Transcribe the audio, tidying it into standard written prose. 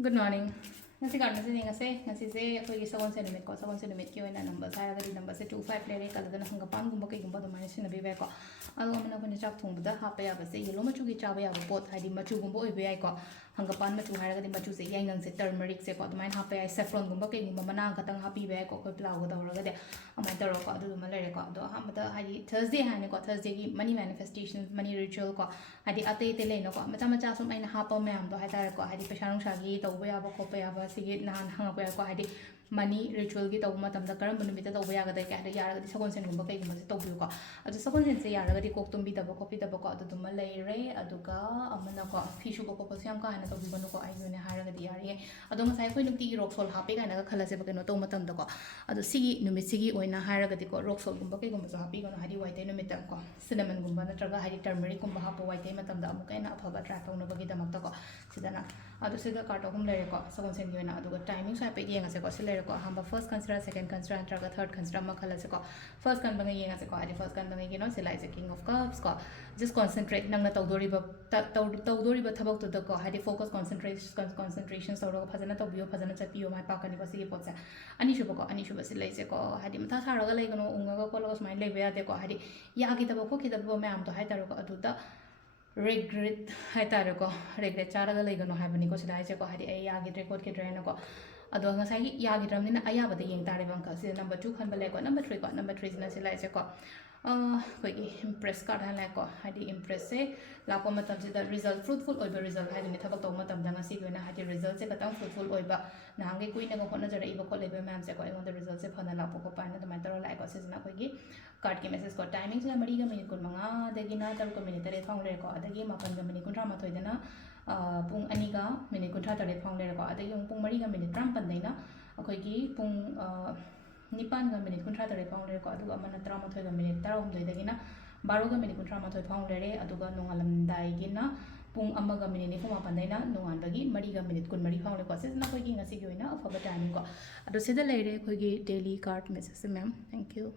Good morning. Ngasi karna se ngase ngasi se khoi sagon se limit ko sagon se limit ki oina number sa ga number se 25 le kala da hanga pan gumba kai gumba da mani sin be be ko alo amna ko ni chak thong da ha pa ya ba se yelo machu ki cha ba ya ba pot hadi machu gumba oi be ai ko hanga pan machu ha ga di machu se yang ngang se turmeric se ko da mai ha pa ya saffron gumba kai gumba mana ka tang ha pi be ko ko plau ga da ra ga de amai ta ro ko du ma le re ko do ha ma da hadi Thursday ha ne ko Thursday ki money manifestations money ritual ko hadi ate te le no ko macha macha sum aina ha pa me am do ha ta ko hadi pesha rong sha gi to ba ya ba ko pa ya ba sige nahan hanga ko hadi money ritual gi tawma tamda karam bunumita tawba yaga dai ka hada yaraga di sakon sen gumba kai gumba se tawbiu ko adu sakon sen se yaraga di kok tumbi daba ko pi daba ko adu duma leire aduga amana ko fishu ko ko syam ka hana tawbi banu ko ayu ne haraga di yari adu ngasai khoi nukti gi rock sol hape ka na ka khala se ba keno tawma tamda ko adu sigi numit sigi oina haraga di ko rock sol gumba kai gumba so hapi ko hadi waite numit tam ko cinnamon gumba na traga hadi turmeric gumba hapo waite matamda amukai na afaba try tawna bagi damak ta ko sidana adu sida karto hum leire ko sakon sen gi oina adu timing sa pe yenga se ko se leire ko hamba first consider second consider antraga third consider makhala se ko first kan bangai yenga se ko adi first kan bangai gi no se lai se king of cups ko just concentrate nang na tawdori ba thabak to da ko hadi focus concentration so ro phajana to bio phajana chapiyo mai pa kani ko se pot sa ani shuba se lai se ko hadi matha thara ga lai gano unga ga ko lo smai lai be ade ko hadi ya gi tabo ko ki tabo ma am to hai tar ko adu ta regret hai tar ko regret chara ga lai gano hai bani ko se lai se ko hadi ai ya gi record ke drain ko ado ngasai ya gi dram ni na aya ba de yeng tare bang ka se number 2 khan ba le ko number 3 ko number 3 na se lai se ko koi impress card han la ko hadi impress se la ko matam se da result fruitful oi ba result hadi ni thabak to matam da ngasi ko na hadi result se katang fruitful oi ba na hangai kui na ko hona jara iba ko le ba mam se ko I want the result se phana la ko pa na da ma tar la ko se na koi gi card ki message ko timing se mari ga minute kun manga da gi na tar ko minute tare phang le ko adagi mapan ga minute kun ra ma thoi da na pung aniga minute kun tha tare phang le ko adagi pung mari ga minute tram pan dai na akoi gi pung nipan ga minute kun tha tare phang le ko aduga mana trama thoi ga minute tarom doi da gi na 12 ga minute kun tha ma thoi phang le re aduga nongalam dai gi na pung amaga minute ni phoma pan dai na nongan bagi mari ga minute kun mari phang le ko se na koi gi ngasi gi oina afaba timing ko adu se da le re koi gi daily card message ma'am thank you